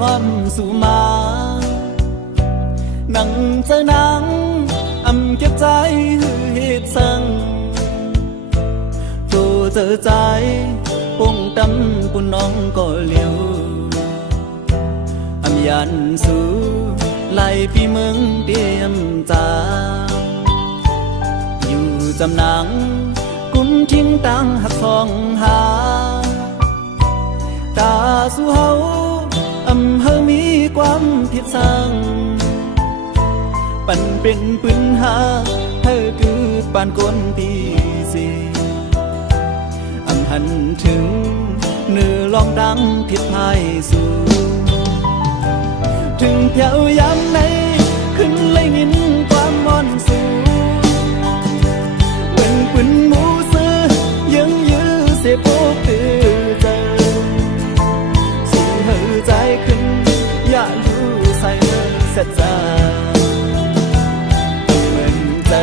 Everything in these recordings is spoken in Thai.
หอมสู่มานั่งเจอนังเก็บใจหือเหตุสั่งตัวเจอใจปุ่งตำปุ่นน้องก็เลี้ยวยันสู่ไล่พี่เมืองเตรียมจาอยู่จำนังกุ้มทิ้งตังหักของหาตาสู่เฮาเฮามีความผิดสั่งปั่นเป็นปืนหาเธอคือปานก้นตีสีหันถึงเนื้อลองดังผิดพายสู่ถึงเพียวยามไหนขึ้นเลยยินความมอนสู่เหมือนปืนหมูซื้อยังยื้อเสียโปกตือเจอสู่เหือใจขึ้นอย่ารู้ใส่เงินเสียใจเหมือนใจ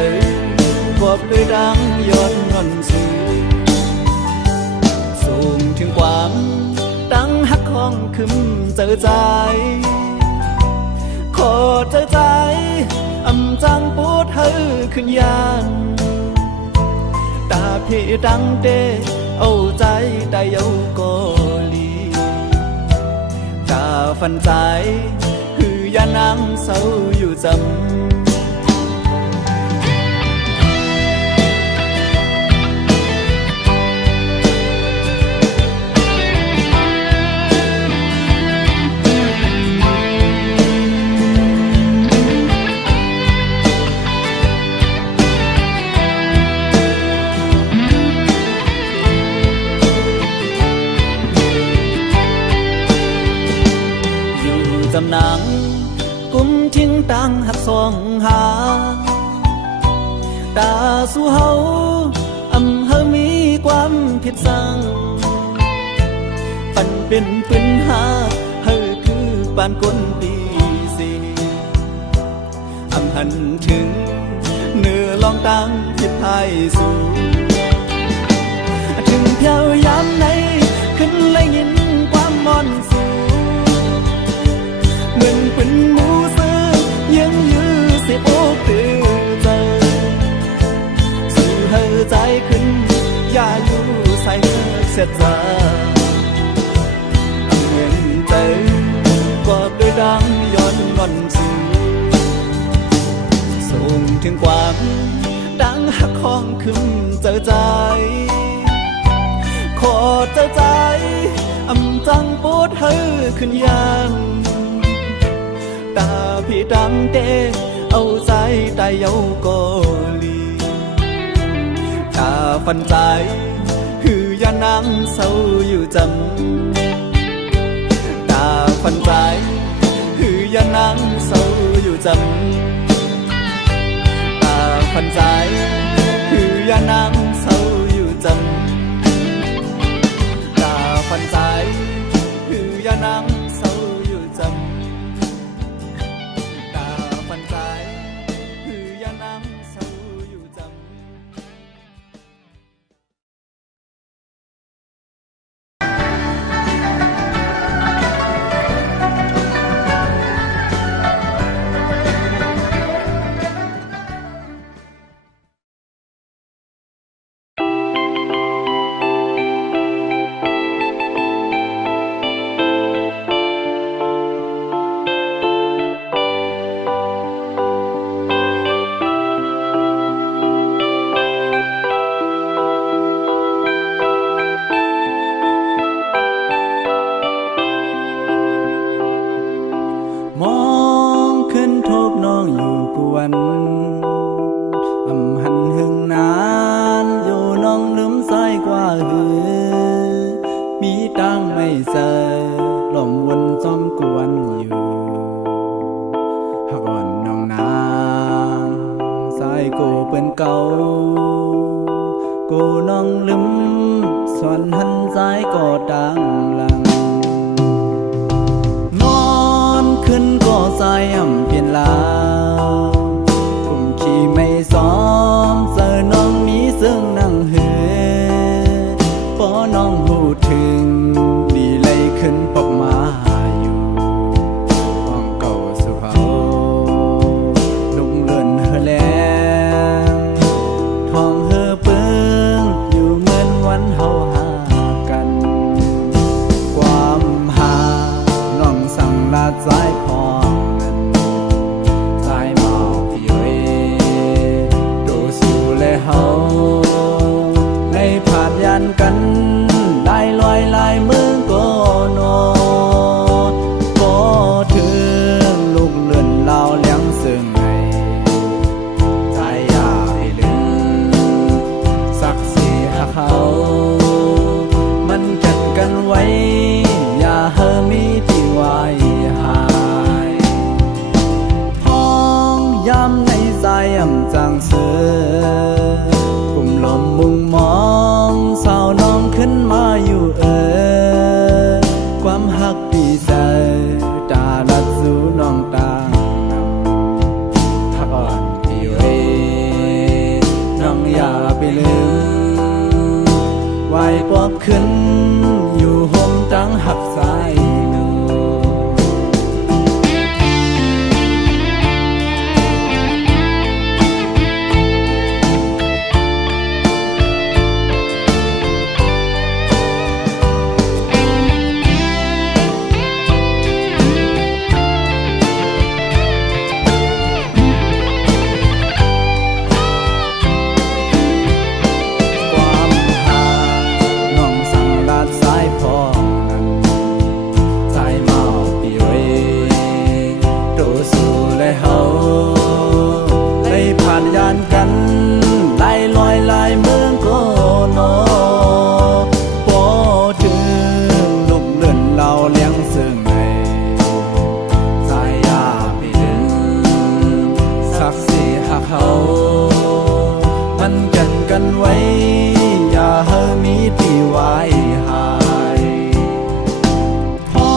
บวบด้วยดังย้อนงอนสู่สูงถึงความดังหักของขึ้นเจอใจขอเจอใจจังปูดเธอขึ้นยานตาพี่ดังเดเอาใจได้เอาโกลีตาฟันใจคือยานังเศร้าอยู่จำจำนังกุ้มทิ้งตังหักสองหาตาสู่เฮาเฮามีความผิดสั่งปั่นเป็นปืนหาเฮาคือปานก้นปีสีหันถึงเนื้อลองตังผิดพายสู่ถึงเพียวยามไหนขึ้นเลยยินความมอนสู่เหมือนปืนหมูซื้อยังยื้อเสียโอกตือเจอสู่เหือใจขึ้นอย่าอยู่ใส่เสียใจเหมือนเจอกอบด้วยดังย้อนงอนสู่ส่งถึงความดังหักของขึ้นเจอใจขอเจอใจจังปูดเธอขึ้นยานตาพี่ดังเตเอาใจได้เอาโกลีตาฟันใจคือยานังเศร้าอยู่จำตาฟันใจคือยานังเศร้าอยู่จำตาฟันใจคือยานังเศร้าอยู่จำตาฟันใจคือยานังเศร้าอยู่จำคือยานังเศร้าอยู่จำหันหึงนานอยู่น้องลืมใส่กว่าหือมีตังไม่เจอหล่มวนจอมกวนอยู่หากอ่อนน้องนางใส่กูเป็นเก่ากูน้องลืมส่วนหันใจก็ดังหลังนอนขึ้นก็ใจเปลี่ยนลาวที่ไม่ซ้อมเจอน้องมีซึ่งนั่งเหือพอน้องหูถึงดีเลยขึ้นปกมาอยู่ ายพอสายเมาพี่เอ้ดูสู่และเฮาได้ผ่านยันกันได้ลอยลายมือก็โนก็ถึงลูกเลื่อนเราเลี้ยงซึ่งไงใจอยากให้ลืมสักสีเขามันจัดกันไว้อย่าเฮมีที่ไว้หายพ้องย้ำในใจยำจังเสือกลุ่มลมมุงมองสาวน้องขึ้นมาอยู่ความหักปีใจตาลัดสู่น้องตาหักอ่อนพี่เว้น้องอย่าไปลืมไว้ปอบขึ้นอยู่ห่มจังหักสายลูมันกันกันไว้อย่าเฮมีที่ไว้หายพ้อ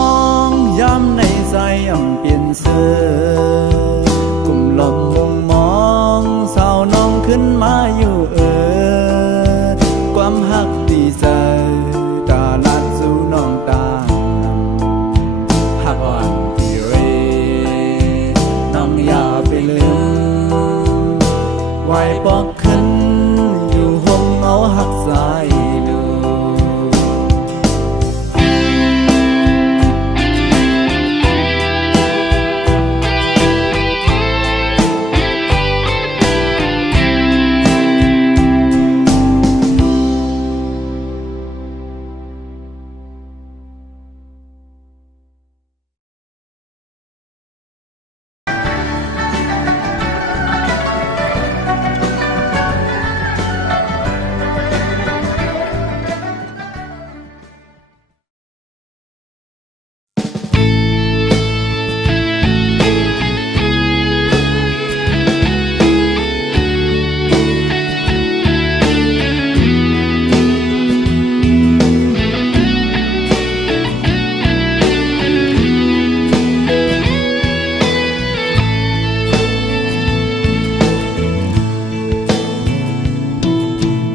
งย้ำในใจย่ำเปลี่ยนเสื้อกลุ่มลมมุงมองสาวน้องขึ้นมาอยู่ความหักดีใจตาลัดสู่น้องตาหักอ่อนพี่เว้น้องอย่าไปลืมไว้ปอกขึ้นอยู่ห่มเงาหักสายลู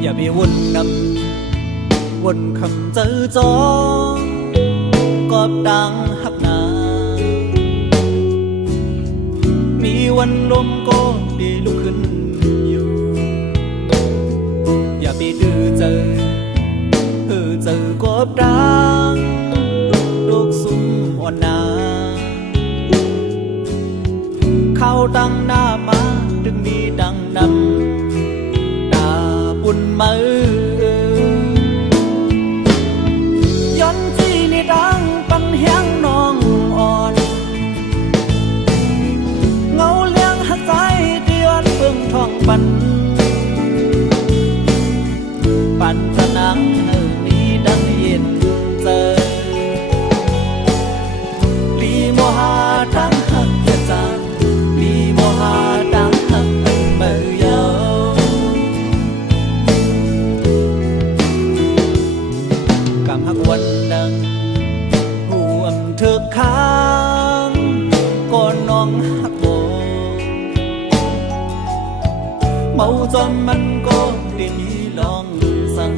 อย่าไปวนนำวนคำเจอจอกอบดังหักหนามีวันลมก็ดีลุกขึ้นอยู่อย่าไปดื้อเจอกอบดังลูกสุ่มอ่อนนาเข้าตั้งหน้ามาดึงมีดังนำบุญมือย้อนที่นี่ดังปันแห้งน้องอ่อนเงาเลี้ยงหักใจเดือนเบื้องท้องปันจะนังนี้ดังเย็นเจอลีโมหาดังหักยาจานลีโมหาดังหักเป็นเมื่อยหักวันดังหูอำเธอค้างก่อนน้องหักโบเมาจนมันก็ได้มีลองสั่ง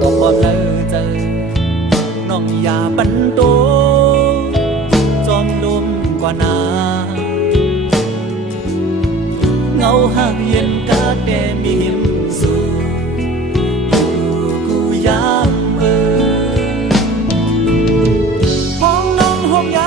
บอกว่าเธอเจอน้องอย่าบันโตจอมลมกว่านาเงาหักเย็นกะแต่มีหิมสูยามพ้องน้องห่มย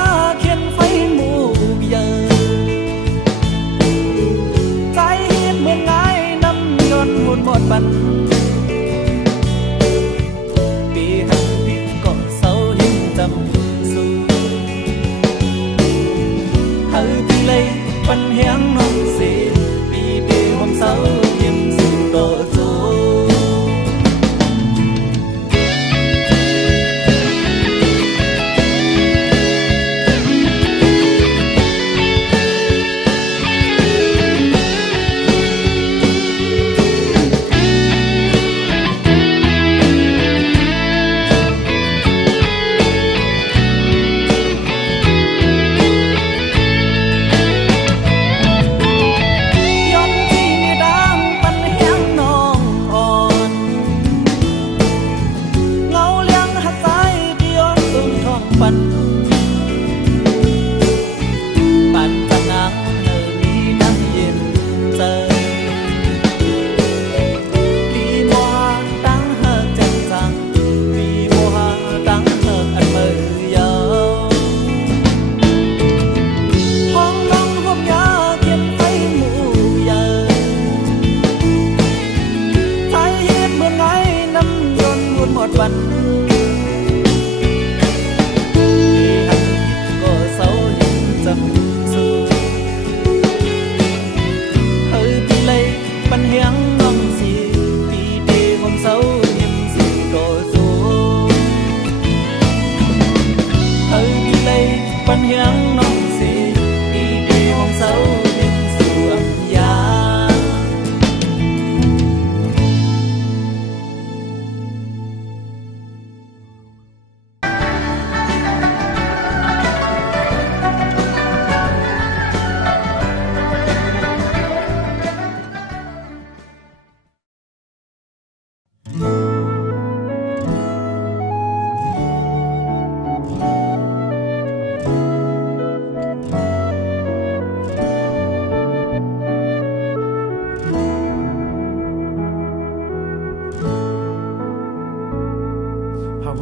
ปันเฮียงน้องสิดีดีห้องเสาดินสวมยา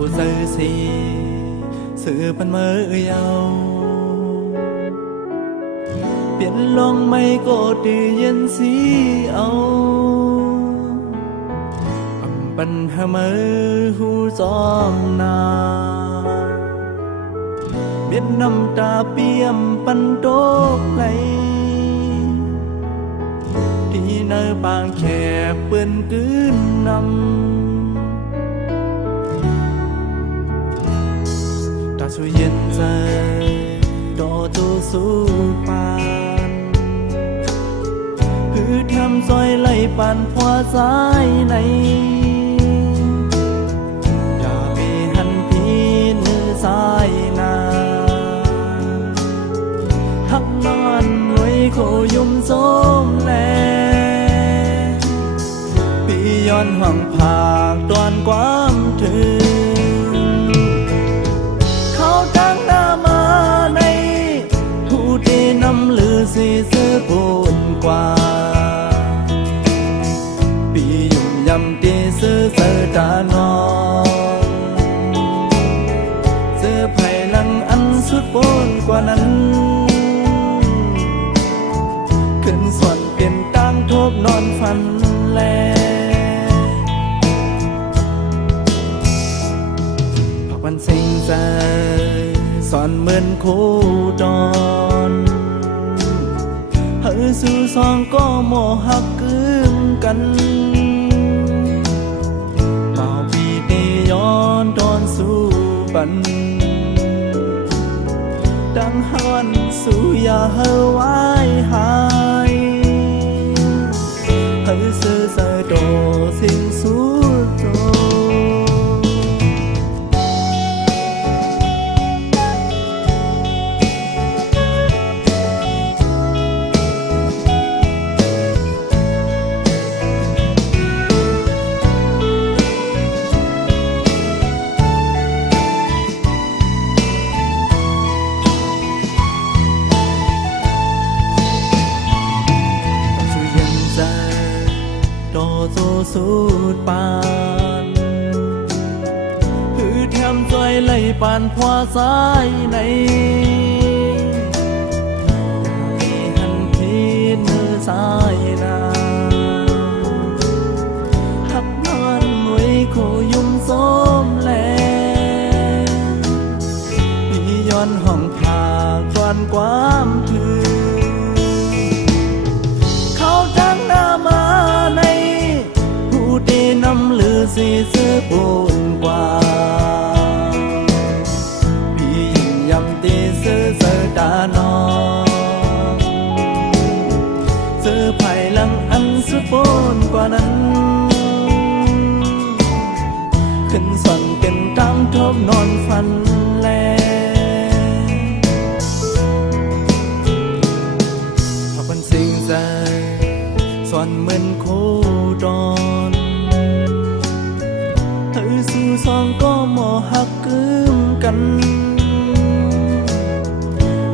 ผู้สื่อสีสื่อปันเมื่อยาวเปลี่ยนลงไม่ก็ดีเย็นสีเอาอำปันหามือหูจอมนาเบียดน้ำตาเปี่ยมปันโตกไหลที่เนื้อปางแขกเปื้อนกืนนำสุเย็นใจดอตูสู้ปานคือทำซอยไหลปานพวาสายในอย่าไปหันพีเนื้อสายนาทักนอนหน่วยโคยุ่มโสมแลพี่ย้อนห่วงผากตอนความถึงสีเสื้อปูนกว่าปียุ่มยำตีเสื้อเสื้อตานองเสื้อไผ่ลังอันสุดปูนกว่านั้นขึ้นส่วนเปลี่ยนตั้งทบนอนฟันแลพักวันสิ่งใจสอนเหมือนคู่ดอนเฮ้ยสู่สองก็โมหักกึมกันเป่าปีนี้ย้อนตอนสู่บันดังฮอนสู่อย่าเฮไว้หายเฮ้ยสื่อเสดอสิ่งสู่โตสูดปานคือแถมใจไหลปานพวาสายในมีหันพีเนื้อสายนาหักนอนไว้โคยุ่มส้มแลพี่ย้อนห้องผากตอนความถึงเขาจังหน้ามาในตีน้ำลือสีเสื้อปูนกว่าพี่ยิ่งยำตีเสื้อเสื้อตานองเสื้อไผ่ลังอันสุดปูนกว่านั้นขึ้นส่วนเป็นตั้งทบนอนฟันแลพอเป็นสิ่งใจส่วนเหมือนคู่ดอนสู่สองก็โมหักกึมกัน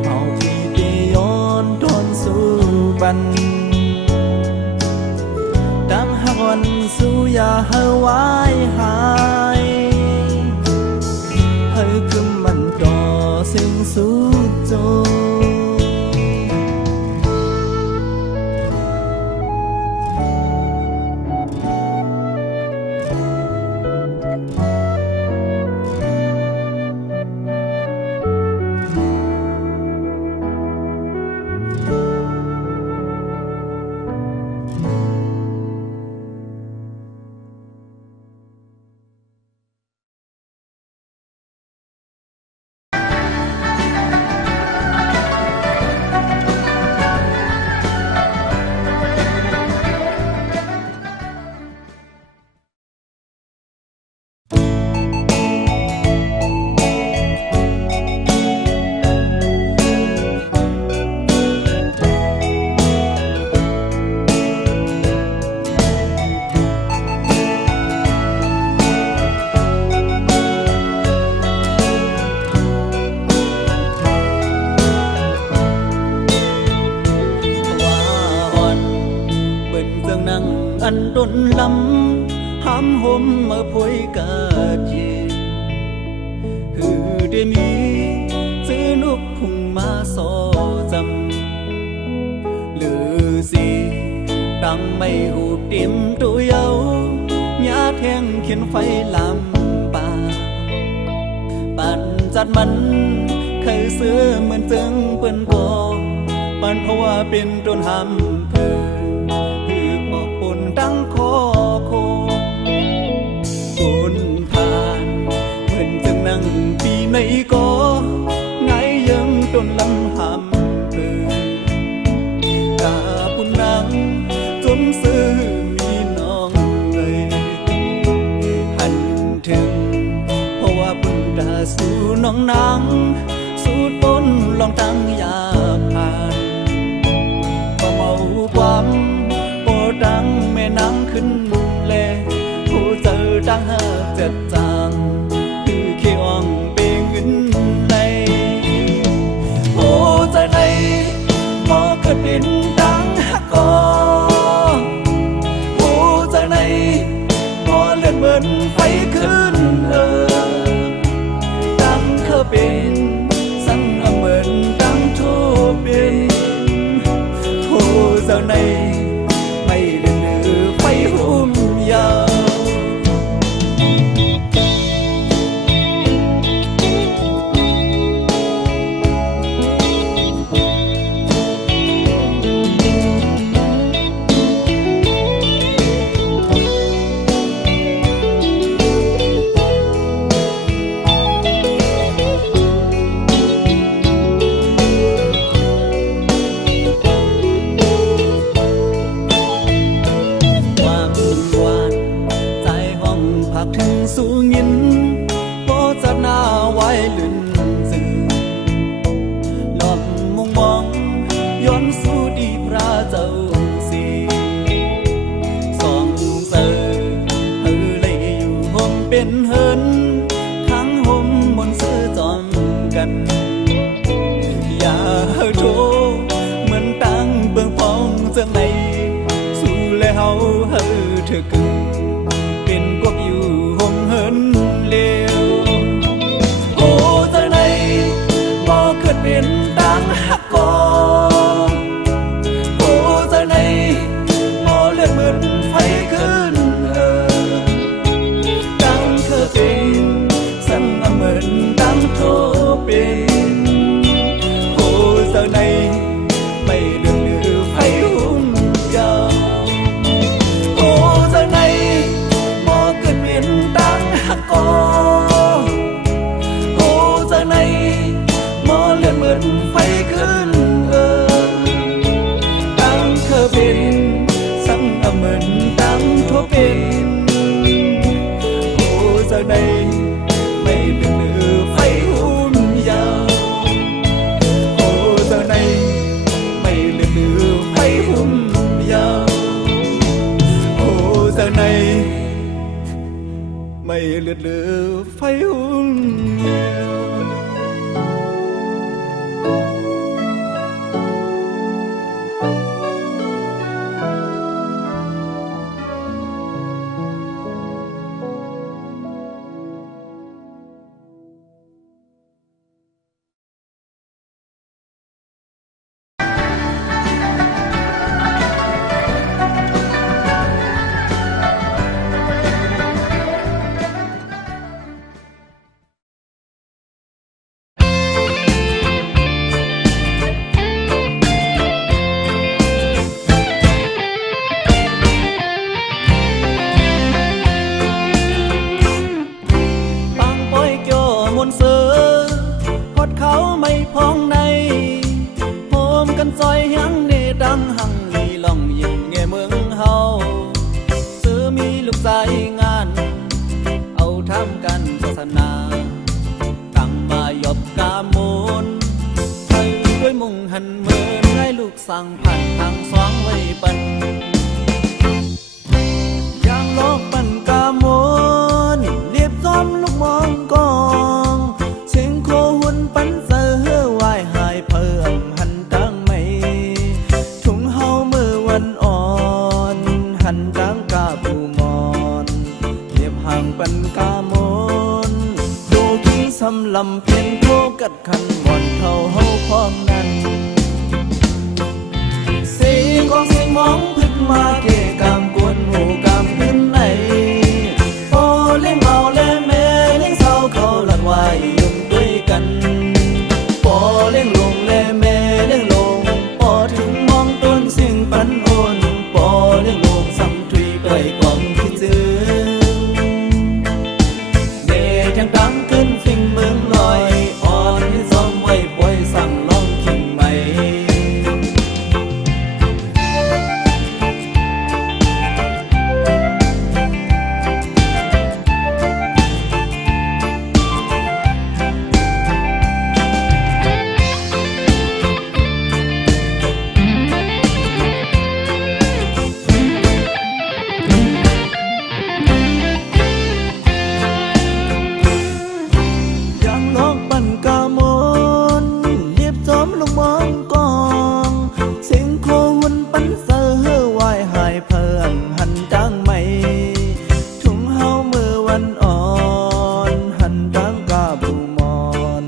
เอาปีเดีย้อนทนสู่บันดังหักวันสู่อย่าเฮไว้หายเฮคือมันต่อสิ่งสู่โจ อันดนลำห้ำห่มมาพวยกาเย็นฮือได้มีซื้อนุกพุ่งมาสอจำหรือสิตั้งไม่หูเต็มตัวเยาหญ้าแทงเขียนไฟลำป่าปั่นจัดมันเคยเสือเหมือนจึงเปิ้นกอปั่นเพราะว่าเป็นต้นหำเพื่อหือออกปุ่นตั้งคอโคปุ่นผ่านเหมือนจึงนั่งปีในกอไงยังต้นลำหำเพื่อกาปุ่นนั่งจมซื้อมีน้องเลยหันถึงเพราะว่าปุ่นดาสู่น้องนางสูดปนลองตั้งยาผ่านก็เมาความโปดังแม่นางขึ้นแลผู้เจอดังหาเจ็ดจางคือเขียวงเปงเงินเลยโอ้ใจในพอเกิดเป็นดังฮักกอโอ้ใจในพอเลื่อนเหมือนไฟขึ้นดังเคยเป็นเหมือนตั้งโทเป็นโทเจ้าในไม่เดือดไฟหุ่มยาวสู่ยินโปจะหน้าไว้ลื่นสื่อหลอบมุงมองย้อนสู่ดีพระเจ้าสีสองเสือเฮเลยอยู่ห่มเป็นเฮินทั้งห่มมนซื้อจอมกันอย่าโทเหมือนตั้งเบื้องพองเจังในสู่แล้วเฮเธอกึ่งเป็นกวกอยู่ห่มเฮินเลี้ยวโอ้เจ้าในบ่เกิดเป็นดังฮักกอโอ้เจ้าในบ่เลือดเหมือนไฟขึ้นดังเคยเป็นสั่งเหมือนดังโทเป็นโอ้เจ้าในไม่เลือไฟหุ่มยาวโอ้เจ้าในดังฮักกอโอ้เจ้าในมอเลือดเหมือนไฟขึ้นดังเคยเป็นสั่งเหมือนดังโทเป็นโอ้เจ้าในไม่เลือไฟหุ่มยาวโอ้เจ้าในไม่เลือไฟหุ่มยาวโอ้เจ้าในไม่เลือดเลือไฟหุ่นเดียวสั่งผ่านทางสว่างไว้ปันยางลอกปันกามนเรียบซ้อมลูกมองกองเสียงโคหุ่นปันเสือวายหายเพิ่มหันตั้งไม่ถุงเฮามือวันอ่อนหันตั้ง เท่าเฮาพ้องนั้นเสียงของเสียงมองพึกมาเกะกามกวนหมู่กามขึ้นไหนพอเลี้ยงเมาเลี้ยงแม่เลี้ยงเศร้าเขาหลักไว้ยุ่งด้วยกันพอเลี้ยงลงเลี้ยงแม่เลี้ยงลงพอถึงมองต้นเสียงปันโอนพอเลี้ยงลงสัมถุยด้วยความคิดถึงเด็กยังดังขึ้นฟิงเมืองลอยอ่อนที่ซ้อมไว้ปล่อยสั่งลองคิงไหมยังลองปั่นกามนเรียบซ้อมลงมองกองเสียงโคหุ่นปันเซอร์วายหายเพิ่มหันจางไหมทุ่งเฮาเมื่อวันอ่อนหันจางกาบูมอน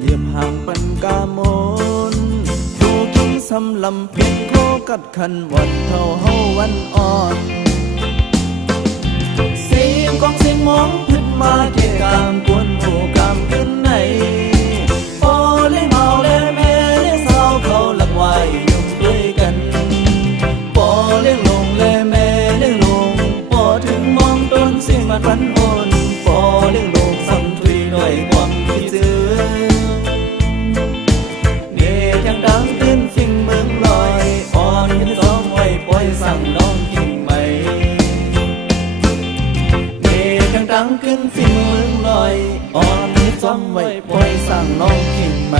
เรียบห่างปันกามนโคกินสำลำเพียงโคกัดขันวันเท่าเฮาวันอ่อนเสียงของเสียงมองพึ่งมาเกะกามกวนหมู่กามขึ้นไหนพอเลี้ยงเมาเลี้ยงแม่เลี้ยงเศร้าเขาหลักไว้ยุ่งด้วยกันพอเลี้ยงลงเลี้ยงแม่เลี้ยงลงพอถึงมองต้นเสียงมันพันโอนพอเลี้ยงลงสัมถุยด้วยความคิดถึงเนตยังดังขึ้นฟิงเมืองลอยอ่อนยันซ้อมไว้ปล่อยสั่งน้องกินไหมดังขึ้นฟินเมืองลอยอ่อนที่ซ้อมไว้ปล่อยสั่งน้องกินไหม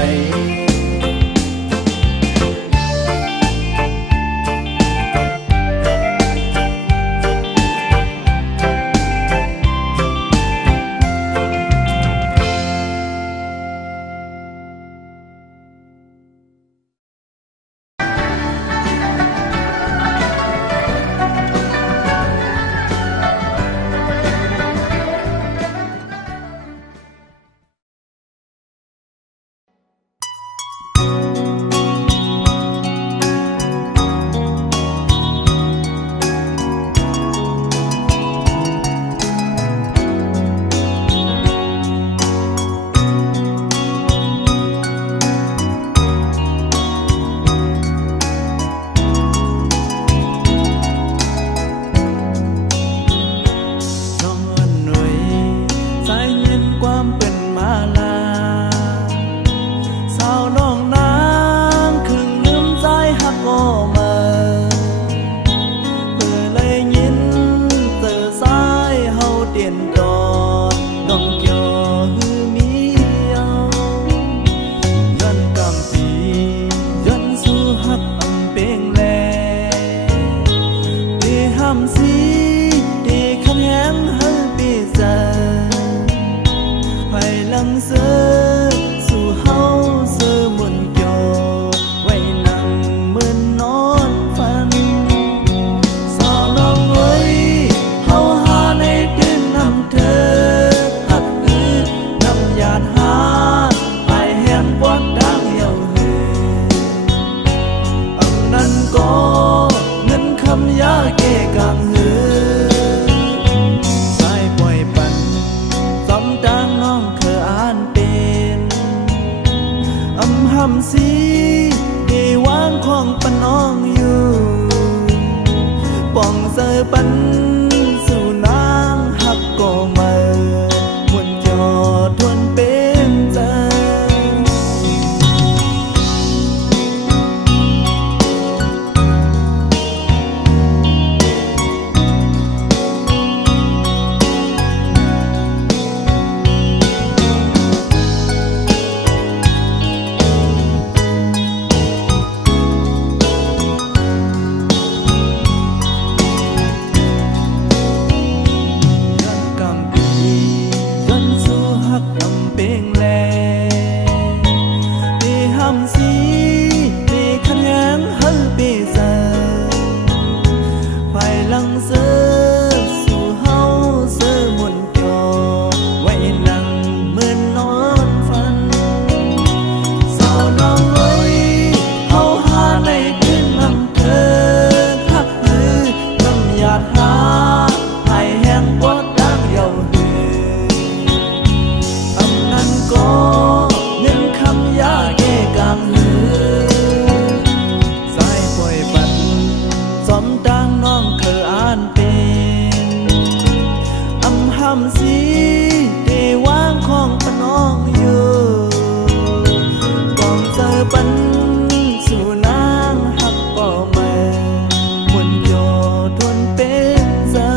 สีดีวางของปนองอยู่ป่องเสอปันสู่นางหักก็มาหมุนจอทวนเป็นใจ ปันสู่นางหักป่อแม่มวนโยทวนเป็นเซอ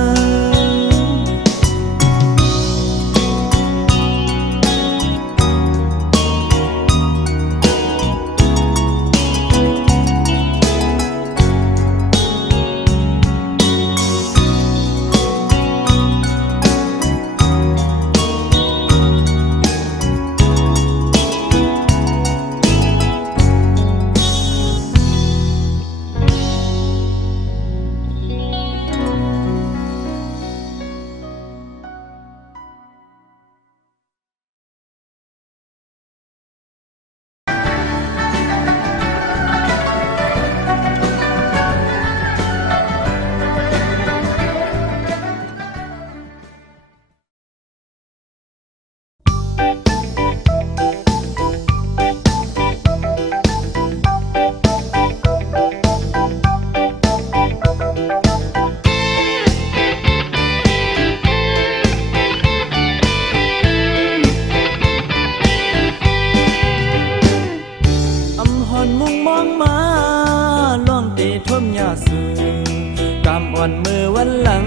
อ่อนมือวันหลัง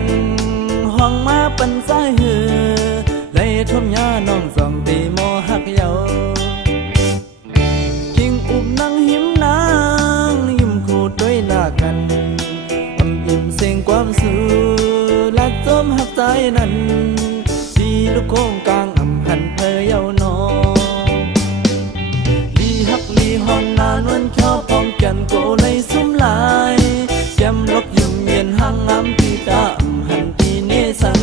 ห้องมาปันสายหือเลยทมยาน้องสองตีโมหักเยากิ่งอุบนั่งหิมนางยิ้มคู่ด้วยหน้ากันอิ่มเสียงความสื่อและจมหักใจนั้นสีลูกโค้งกลางหันเพยเยานอลีหักลีหอนนานวันเข้าพร้อมแก่นโกเลยสุ่มลายแก้มลบยุ่มเย็นห่างงามที่ตาหันที่เนสัน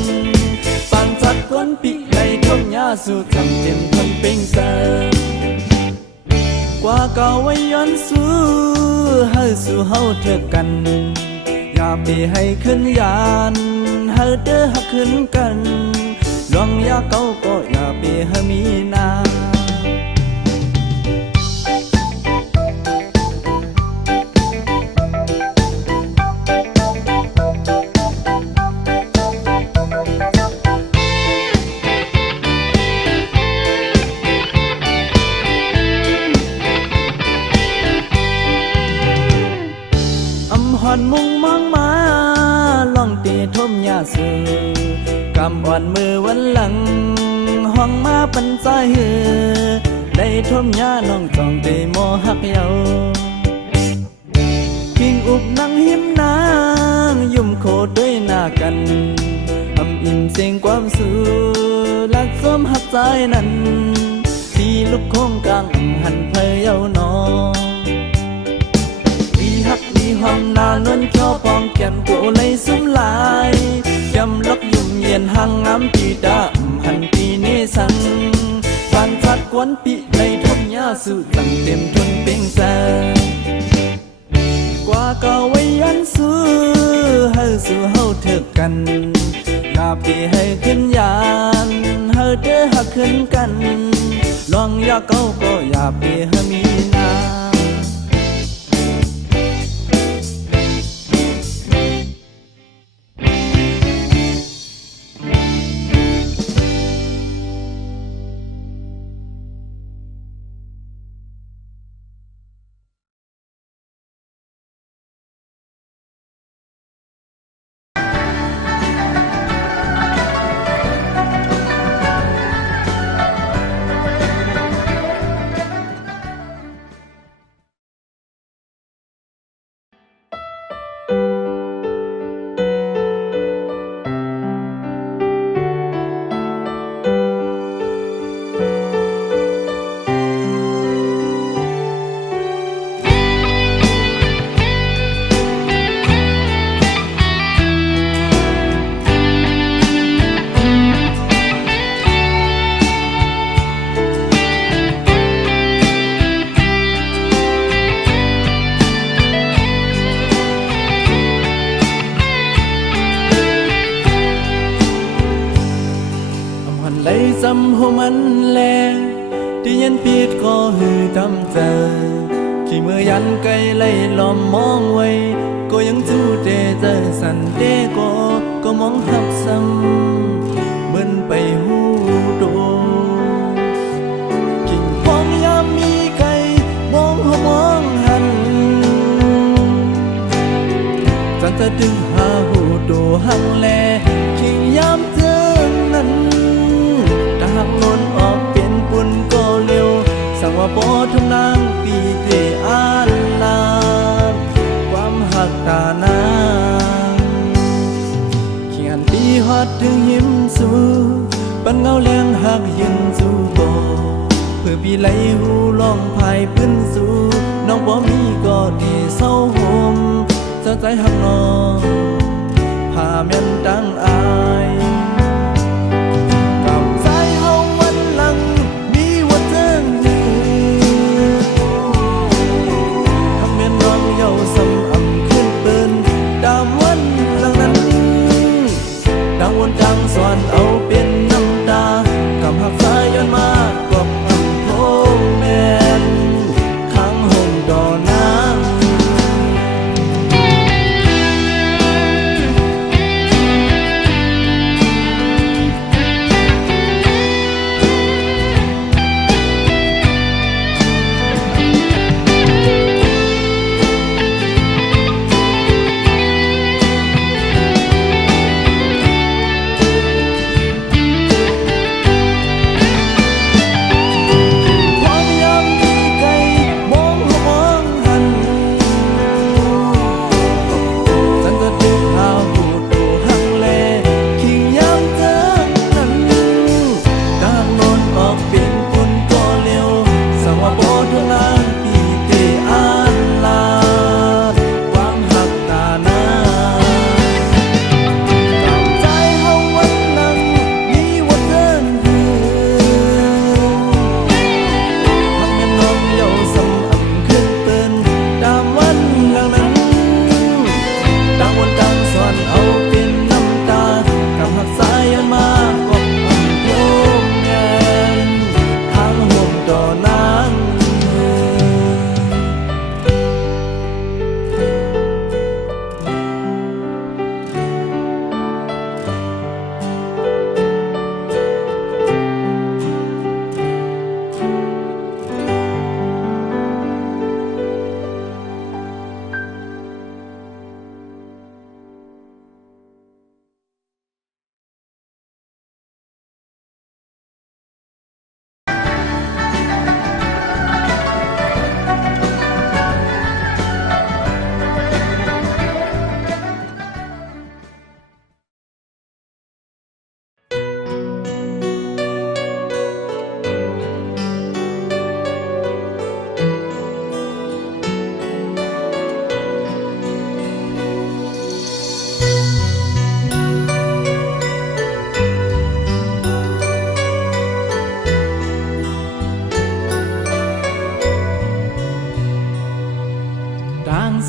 ฟังจัดก้นปีไก่ทมยาสู่จำเต็มทนเป็นเสกว่าเก่าไว้ย้อนสู้เฮาสู่เฮาเถอะกันอย่าไปให้ขึ้นยานเฮาเด้อหักขึ้นกันลองอย่าเก่าก็อย่าไปให้มีนาหอนมุงมองมาลองตีทมยาสื่อกำอ่อนมือวันหลังห้องมาปันใจหือได้ทมยาน้องจองตีโมหักเยากิ่งอุบนั่งหิมนางยุ่มโคด้วยหน้ากันอิ่มเสียงความสื่อและสมหักใจนั้นที่ลูกโค้งกลางหันเพยเยานอห้องนานวนเขียวพร้อมแก่นโกเลยสุ่มลายยำลกยุ่มเย็นห่างงามปีดาหันปีเนสังบานจัดกวนปีในทมยาสู่ตั้งเต็มทนเป็นแสกว่าเก่าไว้ยันสู้เฮาสู่เฮาเถอะกันอย่าไปให้ขึ้นยานเฮาเด้อหักขึ้นกันลองอย่าเก่าก็อย่าไปให้มีนาจำหัวมันแลที่ยันปีดก็หือจำเจอที่เมื่อยันไกลไล่ล้อมมองไว้ก็ยังจู้เจเจอสันเดก็มองหับซ้ำเหมือนไปหูโดกิ่งฟองยามมีไก่มองห จะดึงหาหูตัวหักแลขี้ย้ำเธอนั้นถ้าหักล้นออกเป็นปุ่นก็เร็วสั่งว่าบ่ทำนางปีเตอ่านลาความหักตานางเขียนปีฮอดถึงหิมสู่ปันเงาเลี้ยงหักยืนสู่บ่เพื่อพี่ไหลหูลองพายพื้นสู่น้องบ่มีก็ดีเศร้าหมเจ้าใจหักน้องพาแม่นดังอายกับใจเฮาวันหลังมีวันเทิงยืนทำแม่นน้องเยาสำอำขึ้นเปิ้นดามวันหลังนั้นดังวนดังสอนเอาเป็นน้ำตากับหักสายย้อนมากบอำโทแม่นข้างห้องดอนาง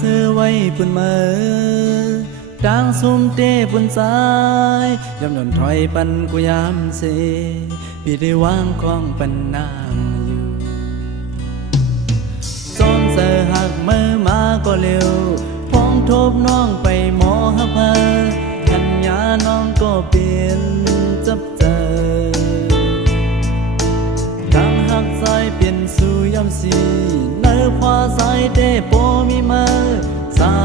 ซื้อไว้ปุ่นเมื่อดังซุ่มเต้ปุ่นสายยำนนถอยปันกูยามเสพี่ได้วางของปันนางอยู่ซ้อนเสือหักมือมาก็เร็วพ้องทบน้องไปหมอหักเพอขันยาน้องก็เปลี่ยนจับเจอดังหักใจเปลี่ยนสู่ยำสีเนื้อพอสายเต้โปมีมือสา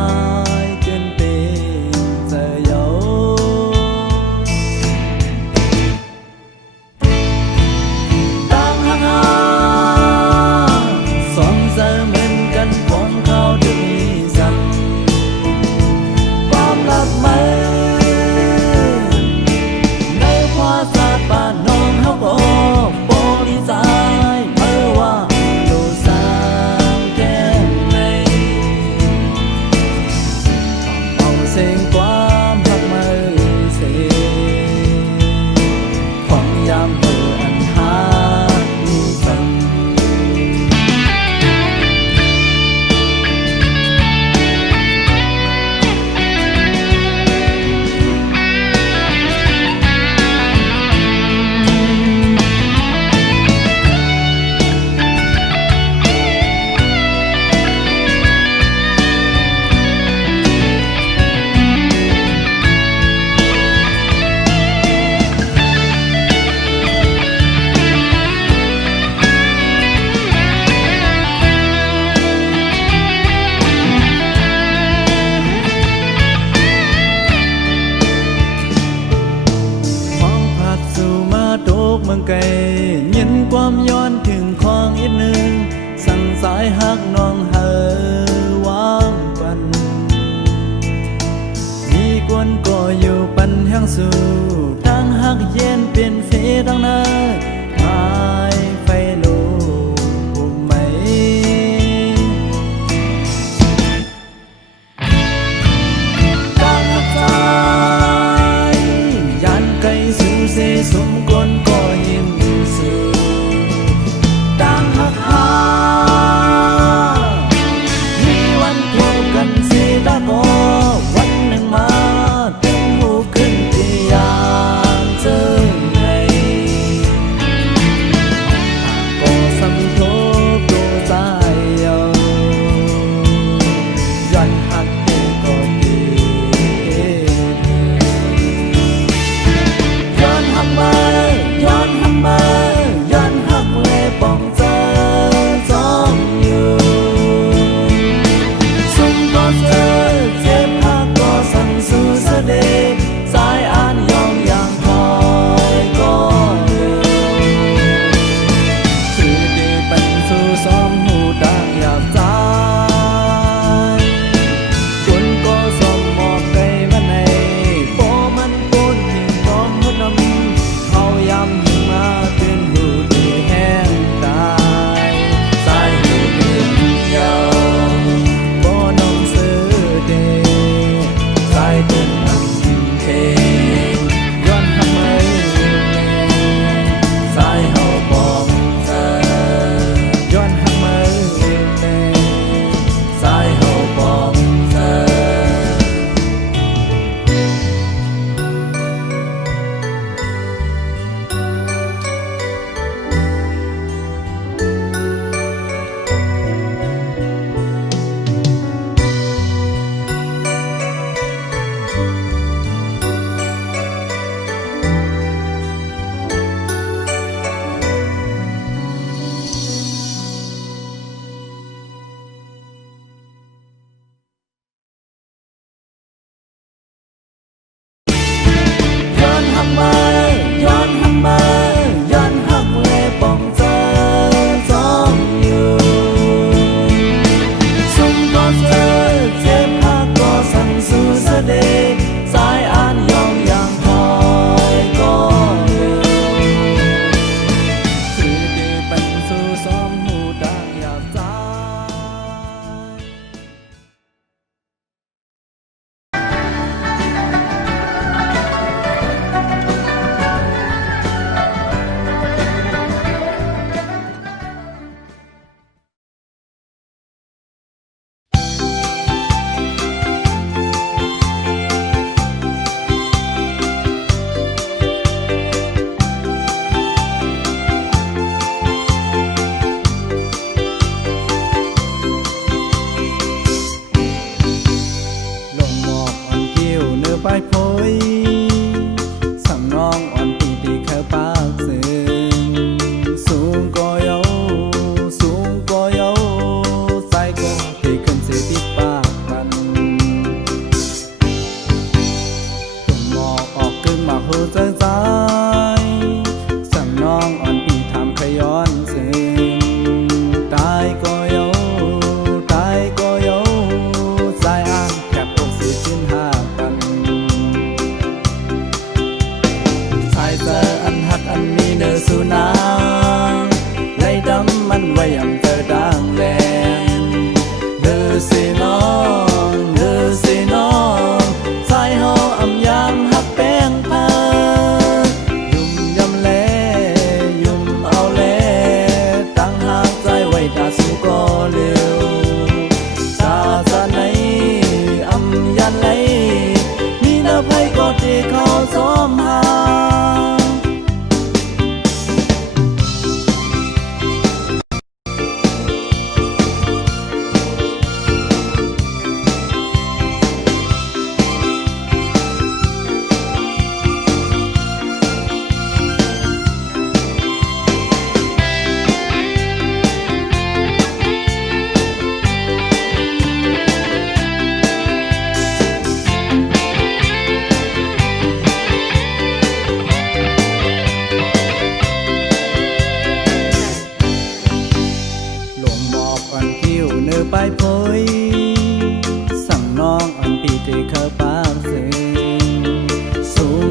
ยเกินเป็นเจอโยดังหักสองเจอเหมือนกันผมเข้าดึงสั่งความลับมือในพอสาดป่านน้องเขาก็โปดีใจเมื่อว่าโดสางแก้มใน สู่ตั้งหักเย็นเปลี่ยนเฟดังนาหายไฟลูกไหมตั้งหักใจยันไกลสู่เสสมกลก็ยิ้มสู่ตั้งหักหามีวันพบกันเสียตาก็วันหนึ่งมาถึงหูขึ้นที่ยามเจอไงก็สำทบดูใจเอาย้อนหักเองก็ดีย้อนหักมาย้อนหักมาย้อนหักเลยป้องเจอจ้องอยู่สุ่มก็เจอเจ็บหักก็สั่งสู่เสด็จสายอ่านยองอย่างคอยก็เร็วชื่อดีเป็นสู่สองหูดังอยากใจคุณก็สมมอบใจวันไหนโปมันปูนทิ้งพร้อมหุ่นนำเขาย้ำให้มาเป็นหูดีแห้งตายสายหูดียาวบ่น้องซื้อเดสายเดินนำเพย้อนทำไมสายเฮาบอกเธอย้อนทำไมสายเฮาบอกเธอ ย้อนหักมาย้อนหักมาย้อนหักเลยป้องเจอจ้องอยู่สุ่มก็เจอเจ็บหักก็สั่งสู่เสด็จสายอ่านยองอย่างคอยก็เร็วชื่อดีเป็นสู่สองหูดังอยากใจ ลงหมอกอ่อนกิ้วเนื้อไปโพยสั่งน้องอ่อนปีตีแค่ปากซึ้งสูงก็เยาสูงก็เยาใส่ก็ที่ขึ้นเสียติดปากกันลงหมอกออกกึ่งหมากหูใจใจสั่งน้องอ่อนปีทำขย้อนซึ้งตายก็เยาตายก็เยาสายอ่างแคบอกสิชิ้นหากันชายเจออันหักอันมีเนื้อสุนางไล่ดำมันไว้ยำเจอดังแลนเนื้อสิน้องเนื้อสิน้องสายเฮาอำยามหักแป้งพายุ่มยำแลยุ่มเอาแลตั้งหากใจไว้ตาสู้ก็เร็วตาจะไหนอำยันไหลมีเนื้อไผก็ที่เขาซ้อมหา ที่เขาปากซึ้งสูง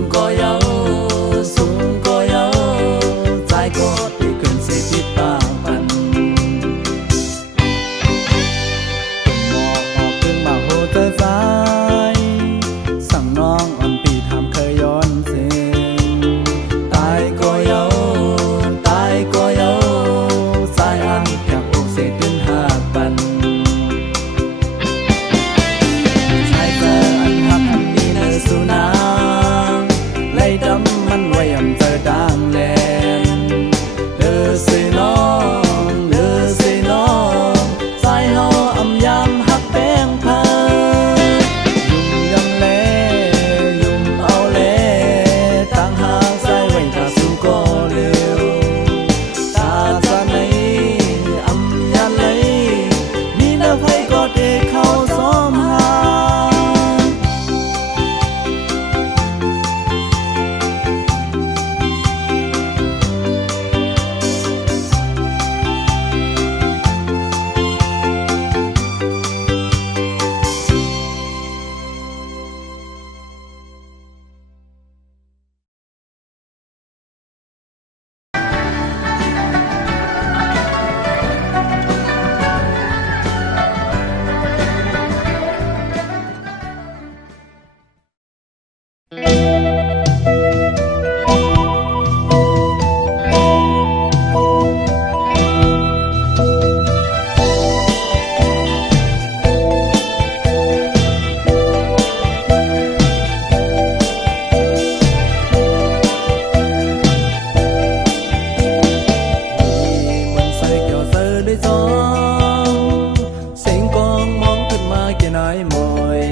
น้อยมอย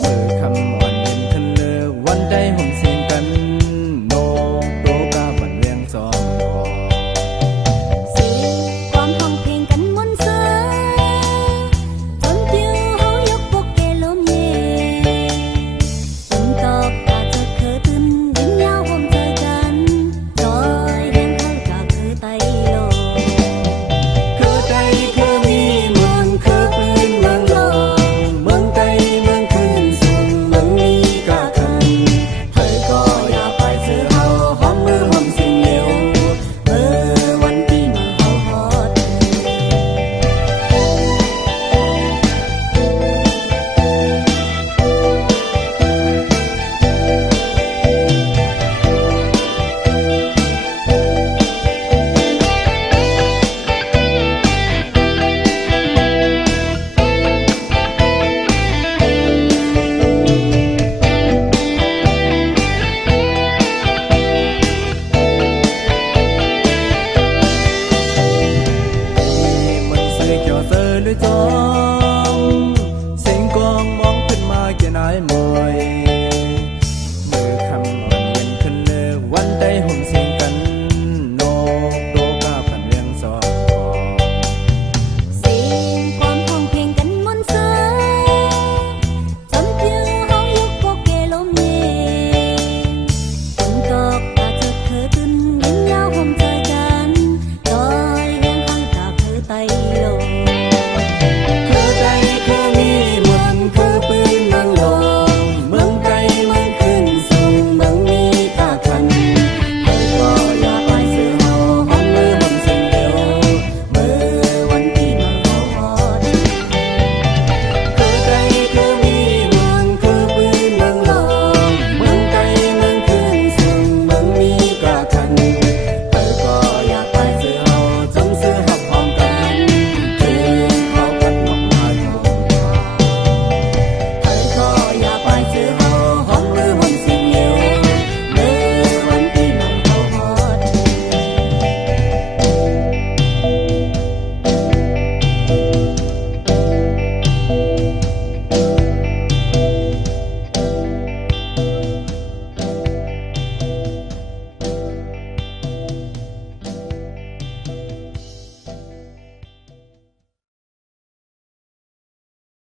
เมื่อคำอ่อนเย็นทันเลอวันใดห่มเสียงกันโนโตกาบันเวียงซอมคอ สื่อความห้องเพลงกันมนต์เสยจนผิวเฮายกพวกแกลมเย่ตึงตอกกาจะเคยตื่นดินยาวห่มเจอกันจอยแห่งเขาจากคือไตโล คือใจคือมีเมืองคือปืนเมืองรองเมืองไกลเมืองขึ้นสูงเมืองนี้กาคันเธอก็อย่าไปเสือเฮาหอมมือหอมสิ่งเหลวเมื่อวันที่เมืองเฮาฮอดเมืองเสือเกี่ยวเสือหรือจอ